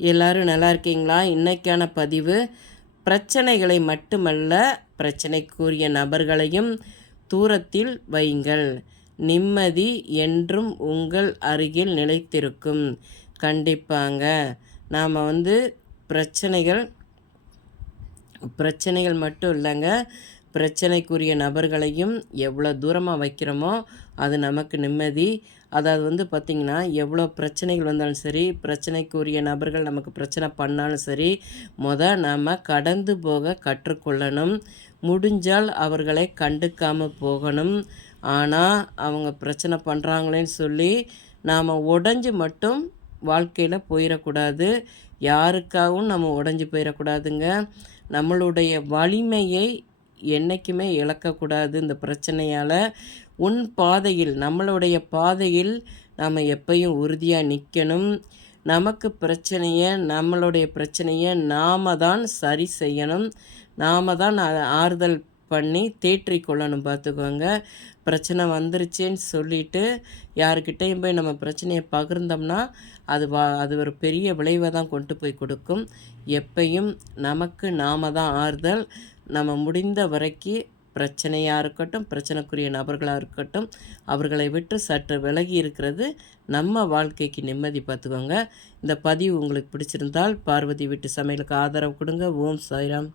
எல்லாரும் நல்லா இருக்கீங்களா? இன்றைக்கான பதிவு பிரச்சனைகளை மட்டுமல்ல பிரச்சனைக்குரிய நபர்களையும் தூரத்தில் வையுங்கள். நிம்மதி என்றும் உங்கள் அருகில் நிலைத்திருக்கும். கண்டிப்பாங்க. நாம் வந்து பிரச்சனைகள் பிரச்சனைகள் மட்டும் இல்லைங்க. பிரச்சனைக்குரிய நபர்களையும் எவ்வளோ தூரமாக வைக்கிறோமோ அது நமக்கு நிம்மதி. அதாவது வந்து பார்த்திங்கன்னா எவ்வளோ பிரச்சனைகள் வந்தாலும் சரி பிரச்சனைக்குரிய நபர்கள் நமக்கு பிரச்சனை பண்ணாலும் சரி முத நாம் கடந்து போக கற்றுக்கொள்ளணும். முடிஞ்சால் அவர்களை கண்டுக்காமல் போகணும். ஆனால் அவங்க பிரச்சனை பண்ணுறாங்களேன்னு சொல்லி நாம் உடஞ்சி மட்டும் வாழ்க்கையில் போயிடக்கூடாது யாருக்காகவும் நம்ம உடஞ்சி போயிடக்கூடாதுங்க நம்மளுடைய வலிமையை என்றைக்குமே இழக்கக்கூடாது இந்த பிரச்சனையால். உன் பாதையில் நம்மளுடைய பாதையில் நாம் எப்பையும் உறுதியாக நிற்கணும் நமக்கு பிரச்சனையை நம்மளுடைய பிரச்சனையை நாம் தான் சரி செய்யணும். நாம் தான் ஆறுதல் பண்ணி தேற்றி கொள்ளணும் பார்த்துக்கோங்க. பிரச்சனை வந்துருச்சேன்னு சொல்லிட்டு யாருக்கிட்டேயும் போய் நம்ம பிரச்சனையை பகிர்ந்தோம்னா அது வா அது ஒரு பெரிய விளைவை தான் கொண்டு போய் கொடுக்கும். எப்பையும் நமக்கு நாம தான் ஆறுதல். நம்ம முடிந்த வரைக்கும் பிரச்சனையாக இருக்கட்டும் பிரச்சனைக்குரிய நபர்களாக இருக்கட்டும் அவர்களை விட்டு சற்று விலகி இருக்கிறது நம்ம வாழ்க்கைக்கு நிம்மதி பார்த்துக்கோங்க. இந்த பதிவு உங்களுக்கு பிடிச்சிருந்தால் பார்வதி வீட்டு சமையலுக்கு ஆதரவு கொடுங்க. ஓம் சாய்ராம்.